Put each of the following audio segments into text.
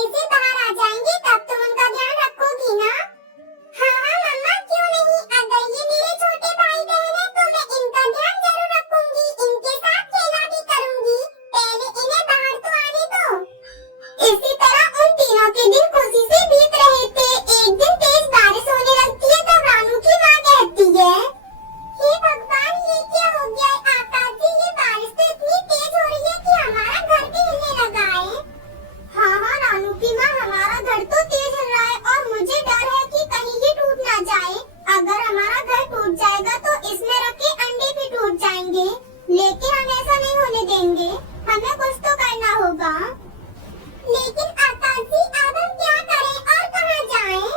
तरीके से बाहर आ जाएंगे तब तुम उनका ध्यान रखोगी ना? हाँ हाँ मम्मा, क्यों नहीं। अगर ये मेरे छोटे भाई बहन है तो मैं इनका ध्यान जरूर रखूंगी, इनके साथ खेला भी करूंगी। पहले इन्हें बाहर तो आने दो। इसी तरह उन तीनों के दिन खुशी से बीत रहे थे। एक दिन तेज बारिश होने लगती है तब रानू की माँ कहती है, हे भगवान, ये क्या हो गया है? आकाश जी, ये बारिश तो इतनी तेज हो रही है कि हमारा घर भी हिलने लगा है। हाँ हाँ रानू की माँ, हमारा घर तो तेज हिल रहा है और मुझे डर है कि कहीं ये टूट ना जाए। अगर हमारा घर टूट जाएगा तो इसमें रखे अंडे भी टूट जाएंगे, लेकिन हम ऐसा नहीं होने देंगे। हमें कुछ तो करना होगा। लेकिन आकाश जी, अब हम क्या करें और कहाँ जाएं?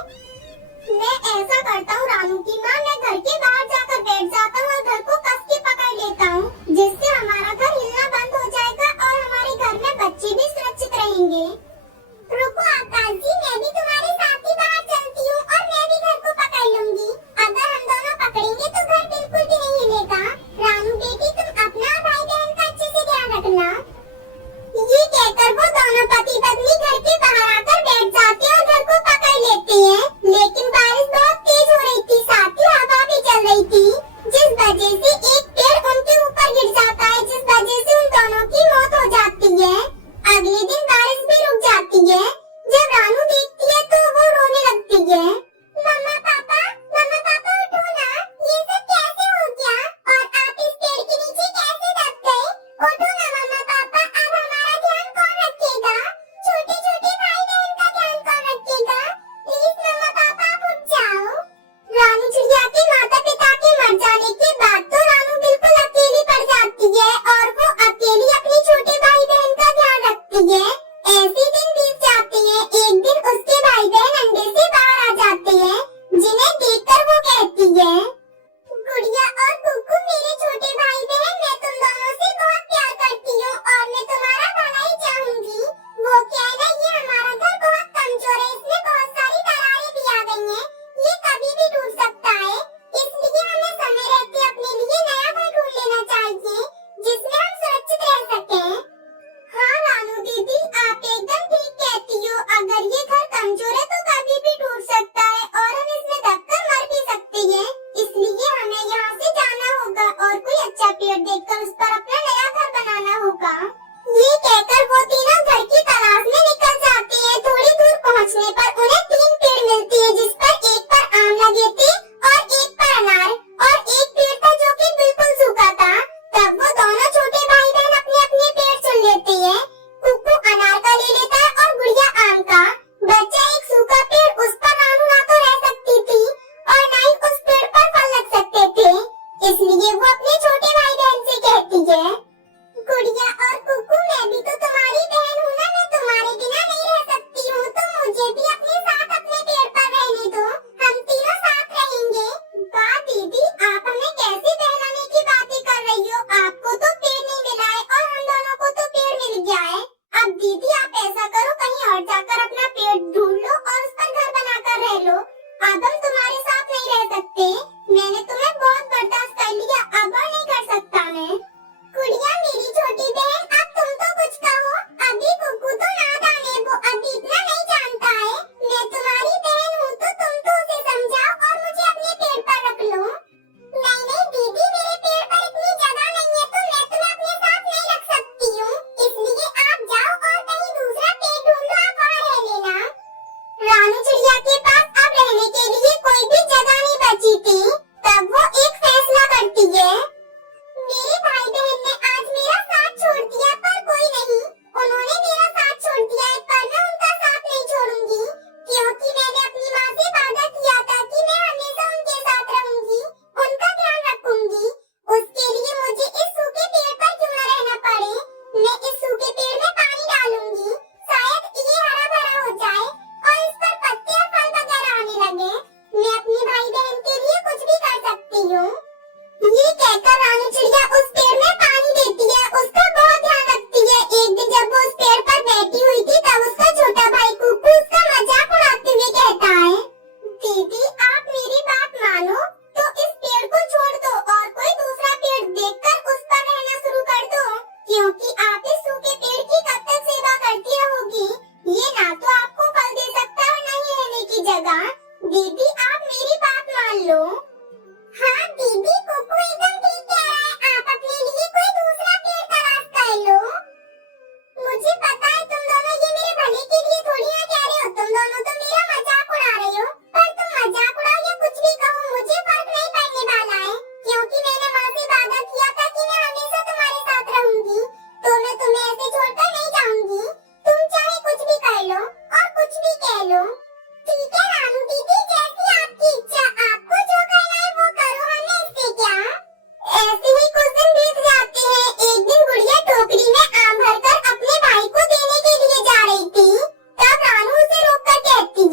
मैं ऐसा करता हूँ रानू की माँ, मैं घर के बाहर जाकर बैठ जाता हूँ और घर को कस के पकड़ लेता हूँ, जिससे हमारा घर हिलना बंद हो जाएगा और हमारे घर में बच्चे भी सुरक्षित रहेंगे। रुको आकाश जी, मैं भी तुम्हारे साथ ही बाहर चलती हूँ और मैं भी घर को पकड़ लूंगी। अगर हम दोनों पकड़ेंगे तो घर बिल्कुल भी नहीं हिलेगा। रानू बेटी, तुम अपना और भाई बहन का अच्छे से ध्यान रखना। ये कहकर वो दोनों पति पत्नी घर के बाहर आकर बैठ जाते हैं और घर को पकड़ लेते हैं। लेकिन बारिश बहुत तेज हो रही थी, साथ ही हवा भी चल रही थी, जिस वजह से एक पेड़ उनके ऊपर गिर जाता है, जिस वजह से उन दोनों की मौत हो जाती है। अगले दिन बारिश भी रुक जाती है। जब रानू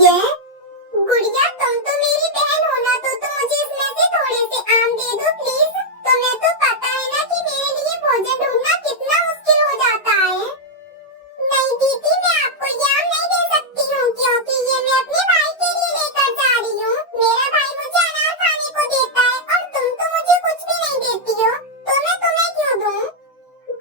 है। गुड़िया तुम तो मेरी बहन हो ना, तो तुम मुझे इसमें से थोड़े से आम दे दो प्लीज। तुम्हें तो पता है ना कि मेरे लिए भोजन ढूंढना कितना मुश्किल हो जाता है। नहीं दीदी, मैं आपको ये आम नहीं दे सकती हूँ, क्योंकि ये मैं अपने भाई के लिए लेकर जा रही हूँ। मेरा भाई मुझे अनार खाने को देता है और तुम तो मुझे कुछ भी नहीं देती हो, तो मैं तुम्हें क्यों दूँ?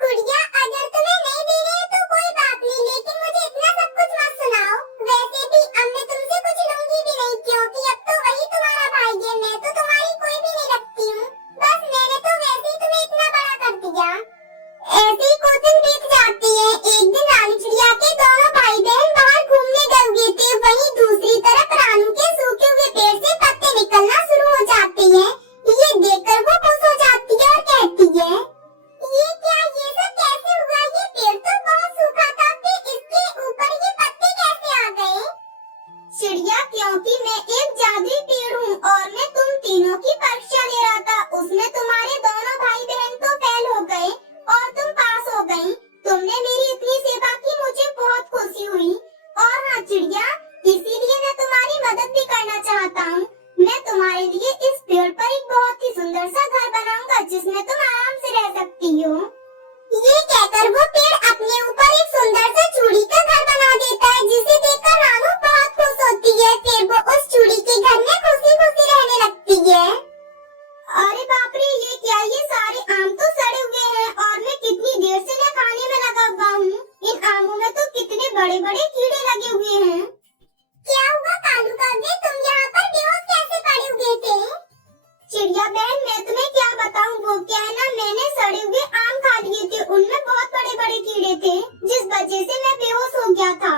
गुड़िया अगर तुम्हें नहीं दे रहे तो कोई बात नहीं, लेकिन मुझे इतना सब कुछ मत सुनाओ। वैसे भी अब मैं तुमसे कुछ लूंगी भी नहीं, क्योंकि अब तो वही तुम्हारा भाई है, मैं तो तुम्हारी कोई भी नहीं रखती हूँ। बस मैंने तो वैसे ही तुम्हें इतना बड़ा कर दिया। ऐसे ही कुछ दिन बीत जाते हैं। एक दिन रानी चिड़िया के दोनों भाई बहन बाहर घूमने गए हुए थे। वहीं दूसरी तरफ रानू के सूखे हुए पेड़ से पत्ते निकलना शुरू हो जाते हैं। ये देखकर वो खुश हो जाती है और कहती है, ये क्या, ये सब कैसे हुआ? ये पेड़ तो बहुत सूखा था, फिर इसके ऊपर ये पत्ते कैसे आ गए? चिड़िया, क्योंकि मैं एक जादुई पेड़ हूँ और मैं तुम तीनों की परीक्षा ले रहा था। उसमें तुम्हारे दोनों भाई बहन तो फेल हो गए और तुम पास हो गई। तुमने मेरी इतनी सेवा की, मुझे बहुत खुशी हुई। और हाँ चिड़िया, इसीलिए मैं तुम्हारी मदद भी करना चाहता हूँ। मैं तुम्हारे लिए इस पेड़ पर एक बहुत ही सुंदर सा घर बनाऊंगा, जिसमें तुम आराम से रह सकती हो। ये कहकर वो पेड़ अपने ऊपर एक सुंदर सा चूड़ी का घर बना देता है, जिसे देखकर रानू बहुत खुश होती है। फिर वो उस चूड़ी के घर में खुशी खुशी रहने लगती है। अरे बाप रे, ये क्या, ये सारे आम तो सड़े हुए हैं और मैं कितनी देर से मैं खाने में लगा हुआ हूँ। इन आमों में तो कितने बड़े बड़े कीड़े लगे हुए हैं। क्या हुआ कालू कौवे, तुम यहाँ पर बेहोश कैसे पड़े हुए थे? चिड़िया बहन, मैं तुम्हें क्या बताऊँ, वो क्या है ना, मैंने सड़े हुए आम खा लिए थे, उनमें बहुत बड़े बड़े कीड़े थे, जिस वजह से मैं बेहोश हो गया था।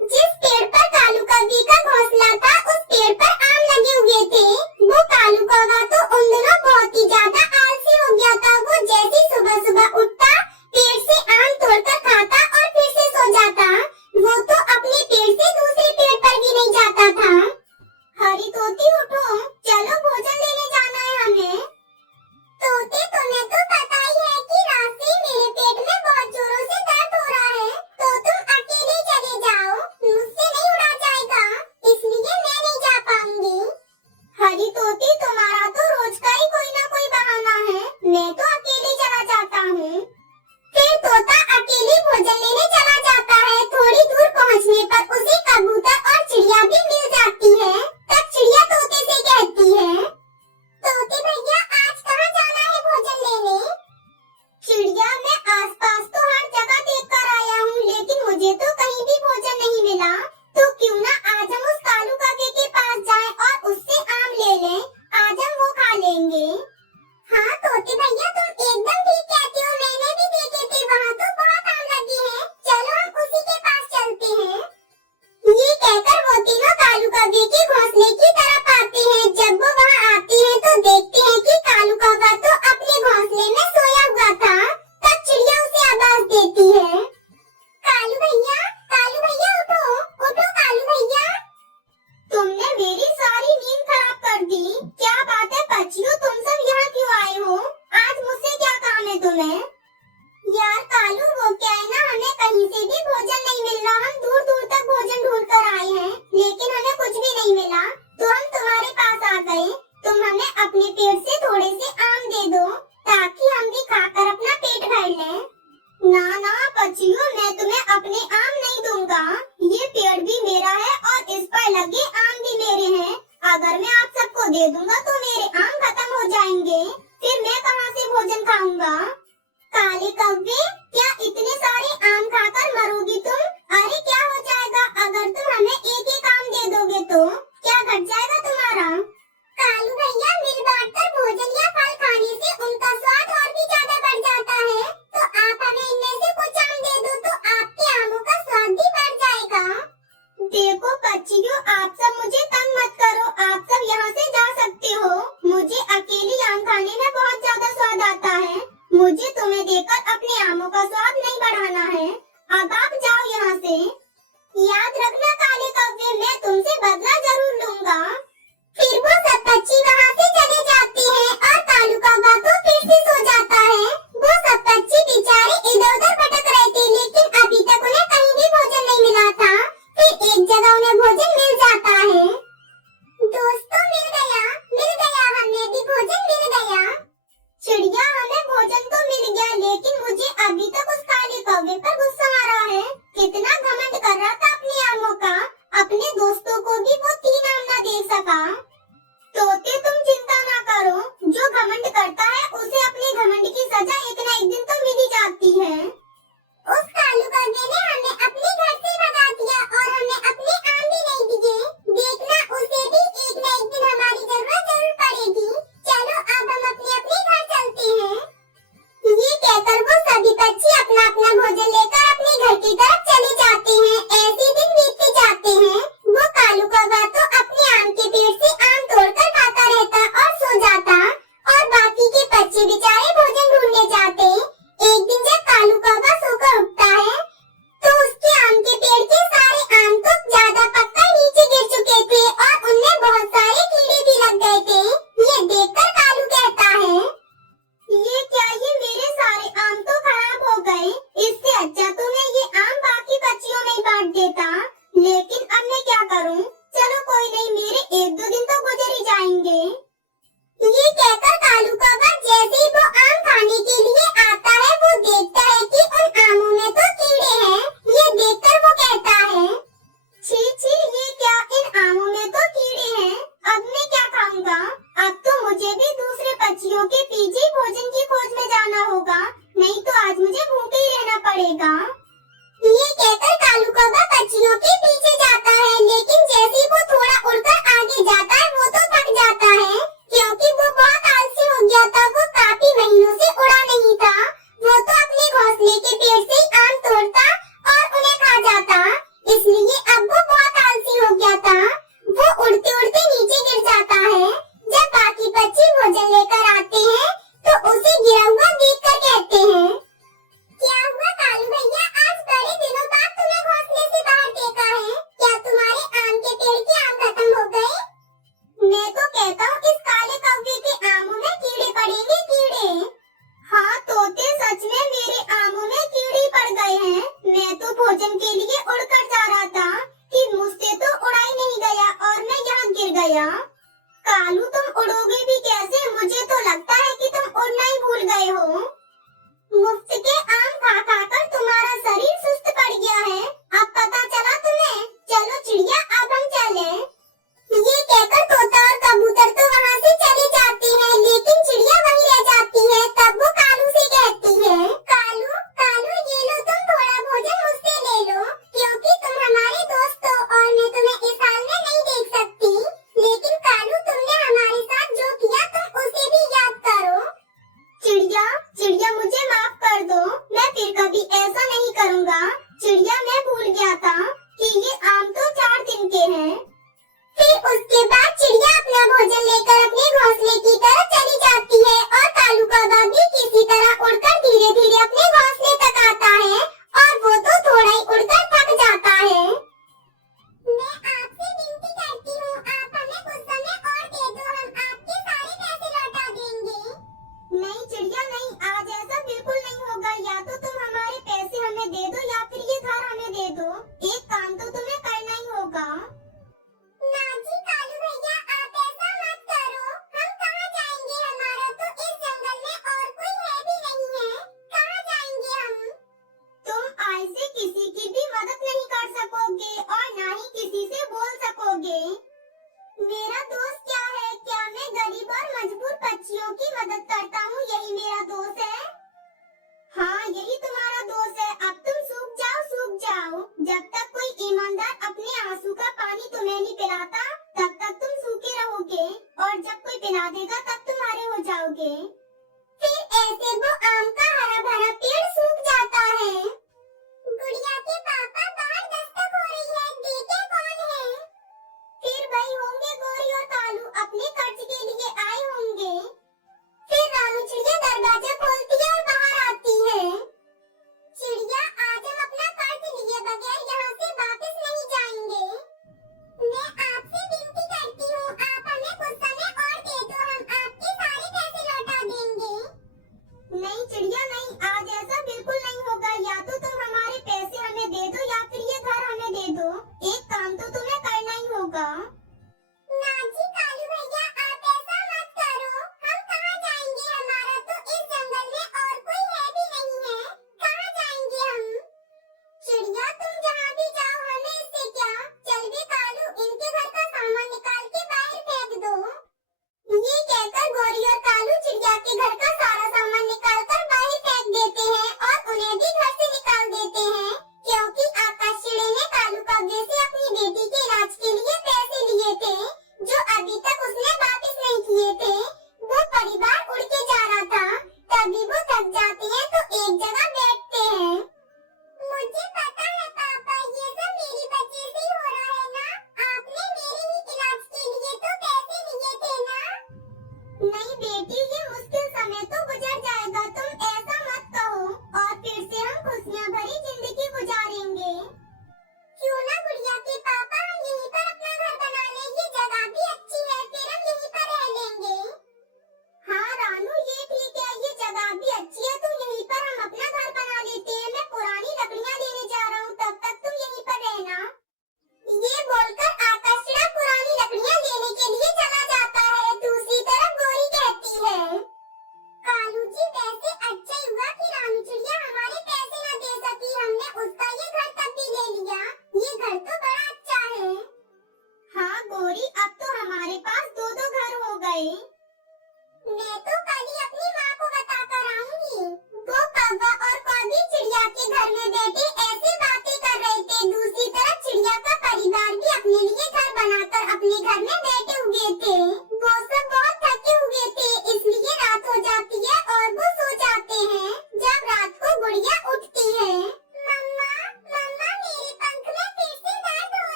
जिस पेड़ पर कालू कौवे का घोंसला था, उस पेड़ पर आम लगे हुए थे। वो कालू कौवा तो उन दिनों बहुत ही ज्यादा आलसी हो गया था। वो जैसे सुबह सुबह उठता, पेड़ से आम तोड़कर खाता और फिर से सो जाता। वो तो अपने पेड़ से दूसरे पेड़ पर भी नहीं जाता था। हरी तोती उठो, चलो भोजन लेने जाना है हमें। तोते, तुम्हें तो पता ही है कि रात से मेरे पेट में बहुत जोरों से दर्द हो रहा है, तो तुम अकेले चले जाओ, मुझसे नहीं उड़ा जाएगा, इसलिए मैं नहीं जा पाऊंगी। हरी तोती, तुम्हारा तो रोज का ही कोई ना कोई बहाना है, मैं तो अकेले चला जाता हूँ। फिर तोता अकेले भोजन लेने चला जाता है। थोड़ी दूर पहुँचने पर उसे कबूतर और चिड़िया भी मिल जाती है। तब चिड़िया तोते से कहती है, तोते भैया, आज कहाँ जाना है भोजन लेने? चिड़िया, मैं आसपास तो हर जगह देख कर आया हूँ, लेकिन मुझे तो कहीं भी भोजन नहीं मिला। तो क्यों ना आज हम उस कालू कौवे के पास जाएं और उससे आम ले लें, आज हम वो खा लेंगे। हाँ तोते भैया, तुम एकदम ठीक कहते हो, मैंने भी देखे थे, वहाँ तो बहुत आम लगे हैं, चलो हम उसी के पास चलते हैं। ये कहकर वो तीनों कालू कौवे के घोंसले की तरफ आते हैं। जब वो वहाँ आते हैं तो देखते हैं कि कालू कौवा तो अपने घोंसले में सोया हुआ था। तब चिड़िया उसे आवाज देती है, कालू भैया उठो, उठो कालू भैया। तुमने मेरी सारी नींद खराब कर दी। क्या बात है बच्चियों, तुम सब यहाँ क्यों आए हो? आज मुझसे क्या काम है तुम्हें? यार कालू, वो क्या है ना, हमें कहीं से भी भोजन नहीं मिल रहा। हम दूर दूर तक भोजन ढूंढ कर आए हैं, लेकिन हमें कुछ भी नहीं मिला, तो हम तुम्हारे पास आ गए। तुम हमें अपने पेड़ से थोड़े से आम दे दो, ताकि हम भी खाकर अपना पेट भर लें। ना ना बच्चियों, मैं तुम्हें अपने आम नहीं दूंगा। ये पेड़ भी मेरा है और इस पर लगे आम भी मेरे हैं। अगर मैं आप सबको दे दूंगा तो मेरे आम खत्म हो जाएंगे, फिर मैं कहाँ से भोजन खाऊंगा? काले कौवे, क्या इतने सारे आम खाकर मरोगी तुम? अरे क्या हो जाएगा अगर तुम हमें एक एक आम दे दोगे तो? क्या घट जाएगा तुम्हारा? कालू भैया, मिल बांट कर भोजन या फल खाने से उनका स्वाद और भी ज्यादा बढ़ जाता है, तो आप हमें इनमें से कुछ आम दे दो तो आपके आमों का स्वाद भी बढ़ जाएगा। देखो बच्चियों, आप सब मुझे तंग मत करो, आप सब यहाँ से जा सकते हो। मुझे अकेली आम खाने में बहुत ज्यादा स्वाद आता है, मुझे तुम्हें देकर अपने आमों का स्वाद नहीं बढ़ाना है। अब आप जाओ यहाँ से। याद रखना काले कौवे, मैं तुमसे बदला जरूर लूंगा। फिर वो सब पक्षी वहाँ से चले जाते हैं और कालू कौवा तो फिर से सो जाता है। वो सब पक्षी बेचारे इधर उधर भटक रहे थे, लेकिन अभी तक उन्हें कहीं भी भोजन नहीं मिला था। फिर एक जगह उन्हें भोजन मिल जाता है। दोस्तों मिल गया, हमें भी भोजन मिल गया। चिड़िया हमें भोजन तो मिल गया, लेकिन मुझे अभी तक उस काले कौवे पर गुस्सा आ रहा है। कितना घमंड कर रहा था अपने आमों का, अपने दोस्तों को भी वो 3 आम न दे सका। तोते तुम चिंता ना करो, जो घमंड करता है उसे अपने घमंड की सजा एक न एक दिन तो मिल ही जाती है। उस कालू कौवे ने हमें अपने घर से भगा दिया और हमें अपने आम भी नहीं दिए। देखना उसे भी एक न एक दिन हमारी जरूरत जरूर पड़ेगी। चलो अब हम अपने अपने घर चलते हैं। ये कहकर वो सभी पक्षी अपना अपना भोजन लेकर अपने घर की तरफ चले जाते हैं। ऐसे दिन बीतते जाते हैं। वो कालू कौवा तो अपने आम के पेड़ से आम तोड़कर खाता रहता और सो जाता, और बाकी के बच्चे बेचारे भोजन ढूंढने जाते। एक दिन जब कालू कौवा सोकर उठता है तो उसके आम के पेड़ के सारे आम तो ज्यादा पककर नीचे गिर चुके थे और उनमें बहुत सारे कीड़े भी लग गए थे। ये देखकर कालू कहता है, ये क्या, ये मेरे सारे आम तो खराब हो गए। इससे अच्छा तो मैं ये आम बाकी पक्षियों में ही बांट देता, लेकिन अब मैं क्या करूं? चलो कोई नहीं, मेरे 1-2 दिन तो गुजर ही जाएंगे। ये कहकर कालू कौवा जैसे ही वो आम खाने के लिए आता है, वो देखता है कि उन आमों में तो कीड़े हैं। ये देखकर वो कहता है, छी छी, ये क्या, इन आमों में तो कीड़े हैं। अब मैं क्या खाऊंगा? अब तो मुझे भी दूसरे पक्षियों के पीछे भोजन की खोज में जाना होगा, नहीं तो आज मुझे भूखे ही रहना पड़ेगा। ये कहकर कालू कौवा पक्षियों के पीछे जाता है, लेकिन जैसे ही वो थोड़ा उड़कर आगे जाता है, वो तो थक जाता है, क्योंकि वो बहुत आलसी हो गया था। वो काफी महीनों से उड़ा नहीं था। वो तो अपने घोंसले के पेड़ से ही आम तोड़ता और उन्हें खा जाता, इसलिए अब वो बहुत आलसी हो गया था। वो उड़ते उड़ते नीचे गिर जाता है। जब बाकी पक्षी भोजन लेकर आते हैं तो उसे गिरा हुआ देखकर कहते हैं, क्या हुआ कालू भैया, आज बड़े दिनों बाद तुम्हें घोंसले से बाहर देखा है। क्या तुम्हारे आम के पेड़ के आम खत्म हो गए? मैं तो कहता हूँ इस काले कौवे के आमों में कीड़े पड़ेंगे, कीड़े। हाँ तोते, सच में मेरे आमों में कीड़े पड़ गए हैं। मैं तो भोजन के लिए उड़कर जा रहा था कि मुझसे तो उड़ा ही नहीं गया और मैं यहाँ गिर गया। कालू तुम उड़ोगे भी कैसे? मुझे तो लगता है कि तुम उड़ना ही भूल गए हो। मुफ्त के आम खा खाकर तुम्हारा शरीर सुस्त पड़ गया है, अब पता चला तुम्हें। चलो चिड़िया, अब हम चले। ये कहकर तोता और कबूतर तो वहाँ से चले जाते हैं, लेकिन चिड़िया वहीं रह जाती है। तब वो कालू से कहती है, कालू कालू, ये लो, तुम थोड़ा भोजन मुझसे ले लो, क्योंकि तुम हमारे दोस्त हो और मैं तुम्हें इस हाल में नहीं देख सकती। लेकिन कालू, तुमने हमारे साथ जो किया तुम उसे भी याद करो। चिड़िया चिड़िया, मुझे माफ कर दो, मैं फिर कभी ऐसा नहीं करूँगा। चिड़िया, मैं भूल गया था कि ये आम तो 4 दिन के हैं। फिर उसके बाद चिड़िया अपना भोजन लेकर अपने घोंसले की तरफ चली जाती है और कालू कौवा भी किसी तरह उड़कर धीरे धीरे अपने घोंसले तक आता है, और वो तो थोड़ा ही उड़कर थक जाता है। मैं आपसे विनती करती हूँ, आप हमें कुछ समय और दे दो, हम आपके सारे पैसे लौटा देंगे। नहीं चिड़िया नहीं, आज ऐसा बिल्कुल नहीं होगा। या तो तुम हमारे पैसे हमें दे दो या फिर ये घर हमें दे दो। एक काम तो तुम्हें करना ही होगा। ना जी कालू भैया, आप ऐसा मत करो। हम कहाँ जाएंगे? हमारा तो इस जंगल में और कोई है भी नहीं है। कहाँ जाएंगे हम? तुम आज से किसी की भी मदद नहीं कर सकोगे और ना ही किसी से बोल सकोगे। मेरा दोस्त क्या है? क्या मैं गरीब और मजबूर पक्षियों की मदद करता हूँ, यही मेरा दोस्त है? हाँ, यही तुम्हारा दोस्त है। अब तुम सूख जाओ। जब तक कोई ईमानदार अपने आंसू का पानी तुम्हें नहीं पिलाता, तब तक तुम सूखे रहोगे, और जब कोई पिला देगा तब तुम हरे हो जाओगे। फिर ऐसे वो आम का हरा भरा पेड़ सूख जाता है। गुड़िया के पापा, बाहर दस्तक हो रही है, देखें कौन है? फिर वही होंगे गोरी और कालू, अपने खर्च के लिए आए होंगे। फिर रानू चिड़िया दरवाजा खोलती है और बाहर आती है। चिड़िया, आज हम अपना कर्ज लिए बगैर यहाँ से वापस नहीं जाएंगे। मैं आपसे विनती करती हूँ, आप हमें कुछ समय और दे दो, हम आपके सारे पैसे लौटा देंगे। नहीं चिड़िया नहीं, आज ऐसा बिल्कुल नहीं होगा। या तो तुम हमारे पैसे हमें दे दो या फिर ये घर हमें दे दो। एक काम तो तुम्हें करना ही होगा।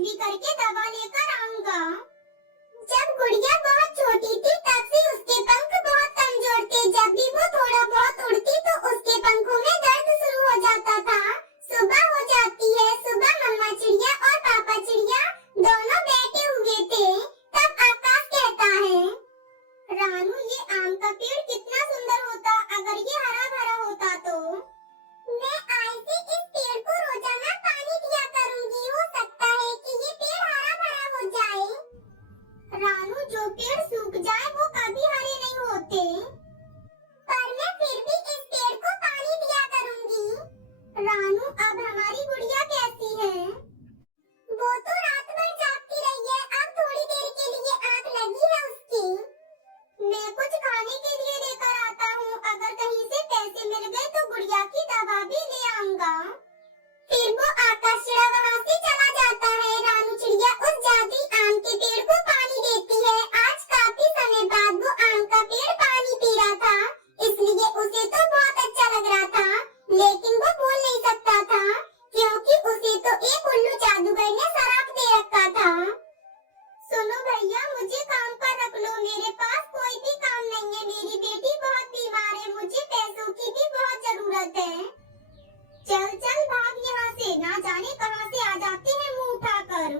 भी करके दवा लेकर आऊंगा। जब गुड़िया बहुत छोटी थी तब से उसके पंख बहुत कमजोर थे। जब भी वो थोड़ा बहुत उड़ती तो उसके पंखों में दर्द शुरू हो जाता था। सुबह हो जाती है, सुबह मम्मा चिड़िया और पापा चिड़िया दोनों बैठे हुए थे। तब आकाश कहता है, रानू ये आम का पेड़ कितना सुंदर होता अगर ये हरा भरा होता तो। मैं आज से इस पेड़ को रोजाना पानी दिया करूंगी। हो सकता है कि ये पेड़ हरा भरा हो जाए। रानू जो पेड़ सूख जाए वो कभी हरे नहीं होते, पर मैं फिर भी इस पेड़ को पानी दिया करूंगी। रानू अब हमारी गुड़िया कैसी है? वो तो रात भर जागती रही है, अब थोड़ी देर के लिए आंख लगी है उसकी। मैं कुछ खाने के लिए लेकर आता हूँ, अगर कहीं से पैसे मिल गए तो गुड़िया की दवा भी ले आऊंगा। फिर वो आकाश चिड़ा वहाँ से चला जाता है। रानू चिड़िया उस जादुई आम के पेड़ को पानी देती है। आज काफी समय बाद वो आम का पेड़ पानी पी रहा था, इसलिए उसे तो बहुत अच्छा लग रहा था, लेकिन वो बोल नहीं सकता था क्योंकि उसे तो एक उल्लू जादूगर ने शराब दे रखा था। सुनो भैया, मुझे काम पर रख लो, मेरे पास कोई भी काम नहीं है। मेरी बेटी बहुत बीमार है, मुझे पैसों की भी बहुत जरूरत है। चल चल भाग यहाँ से, ना जाने कहाँ से आ जाते हैं मुंह उठाकर।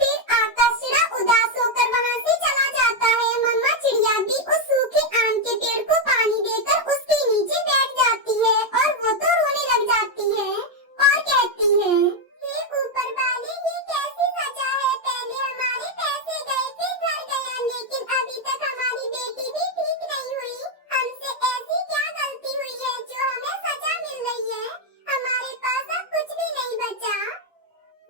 फिर आकाश चिड़ा उदास होकर वहाँ से चला जाता है। मम्मा चिड़िया भी उस सूखे आम के पेड़ को पानी देकर उसके नीचे बैठ जाती है और वो तो रोने लग जाती है और कहती है, हे ऊपर वाले, ये कैसी सजा है? पहले हमारे पैसे गए थे, घर गया, लेकिन अभी तक हमारी बेटी भी ठीक नहीं हुई। हमसे ऐसी क्या गलती हुई है जो हमें सजा मिल रही है? हमारे पास अब कुछ भी नहीं बचा।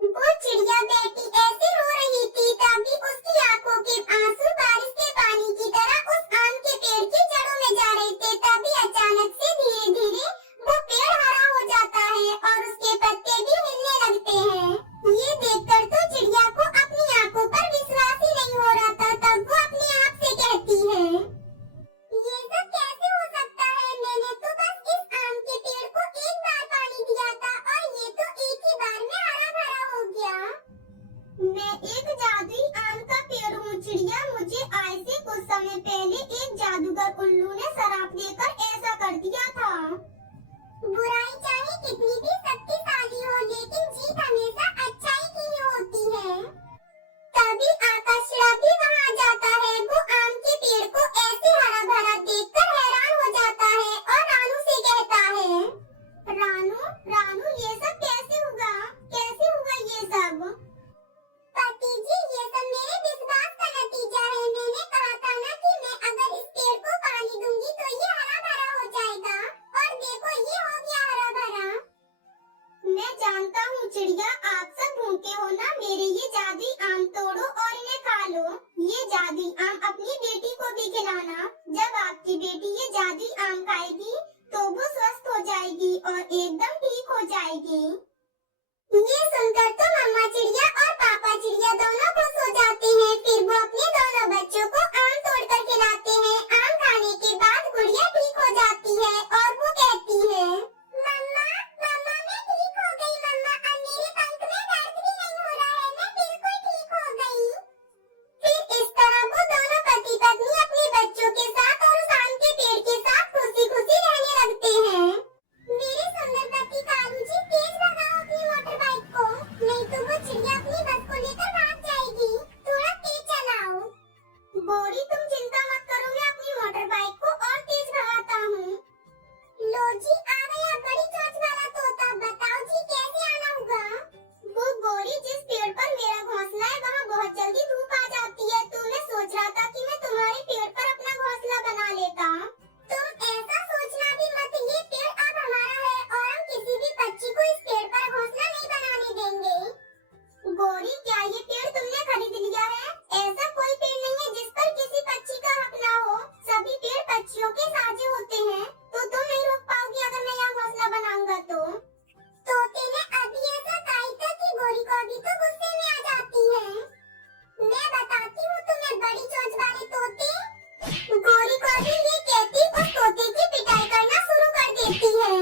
वो चिड़िया बेटी ऐसे रो रही थी, तभी उसकी आंखों के आंसू बारिश के पानी की तरह उस आम के पेड़ की जड़ों में जा रहे थे। तभी अचानक से धीरे धीरे वो पेड़ हरा हो जाता है और उसके पत्ते भी हिलने लगते हैं। ये देखकर तो चिड़िया को अपनी आंखों पर विश्वास ही नहीं हो रहा था। तब वो अपने आप से कहती है, ये सब कैसे हो सकता है? मैंने तो बस इस आम के पेड़ को एक बार पानी दिया था और ये तो एक ही बार में हरा भरा हो गया। मैं एक जादुई आम का पेड़ हूँ चिड़िया। मुझे आज से कुछ समय पहले एक जादूगर उल्लू ने शराब देकर ऐसा कर दिया था। बुराई चाहे कितनी भी शक्तिशाली हो, लेकिन जीत हमेशा अच्छाई की ही होती है। तभी आकाश चिड़ा भी वहाँ आ जाता है। वो आम के पेड़ को ऐसे हरा भरा देखकर हैरान हो जाता है और रानू से कहता है, रानू रानू ये सब कैसे हुआ? कैसे हुआ ये सब? पति जी, ये सब मेरे विश्वास का नतीजा है। मैंने कहा था ना कि मैं अगर इस पेड़ को पानी दूंगी तो ये हरा भरा हो जाएगा, और देखो ये हो गया हरा भरा। मैं जानता हूँ चिड़िया, आप सब भूखे हो ना। मेरे ये जादुई आम तोड़ो और इन्हें खा लो। ये जादुई आम अपनी बेटी को भी खिलाना। जब आपकी बेटी ये जादुई आम खाएगी तो वो स्वस्थ हो जाएगी और एकदम ठीक हो जाएगी। ये सुनकर तो मम्मा चिड़िया और पापा चिड़िया दोनों खुश हो जाते हैं। फिर वो अपने दोनों बच्चों को आम तोड़कर खिलाते हैं। आम खाने के बाद गुड़िया ठीक हो जाती है और वो कहती है, मम्मा मम्मा मैं ठीक हो गई। मम्मा अब मेरे पंख में दर्द भी नहीं हो रहा है, मैं बिल्कुल ठीक हो गई। फिर इस तरह वो दोनों पति पत्नी अपने बच्चों के साथ और उस आम के पेड़ के साथ खुशी खुशी रहने लगते हैं। मेरे सुंदर पति कालू जी, तेज भगाओ अपनी मोटर बाइक को, नहीं तो वो चिड़िया अपनी बस को लेकर भाग जाएगी। थोड़ा तेज चलाओ। बोरी, तुम चिंता मत करो, मैं अपनी मोटर बाइक को और तेज भगाता हूँ। लो जी, आ गया बड़ी चोंच वाला तोता। बताओ जी कैसे आना होगा? वो गोरी, जिस पेड़ पर मेरा घोंसला है वहाँ बहुत जल्दी धूप आ जाती है, तो मैं सोच रहा था कि मैं तुम्हारे पेड़ पर अपना घोंसला बना लेता। तुम ऐसा सोचना भी मत, ये पेड़ अब हमारा है और हम किसी भी पक्षी को इस पेड़ पर घोंसला नहीं बनाने देंगे। गोरी, क्या ये पेड़ तुमने खरीद लिया है? ऐसा कोई पेड़ नहीं है जिस पर किसी पक्षी का हक ना हो। सभी पेड़ पक्षियों के साझे होते हैं, तो तुम नहीं रोक पाओगी अगर मैं यहाँ घोंसला बनाऊंगा तो। तोते ने अभी ऐसा कहा था कि गोरी को अभी तो गुस्से में आ जाती है। मैं बताती हूँ तुम्हें बड़ी चोंच वाले तोते। गोरी को अभी ये कहती उस तोते की पिटाई करना शुरू कर देती है।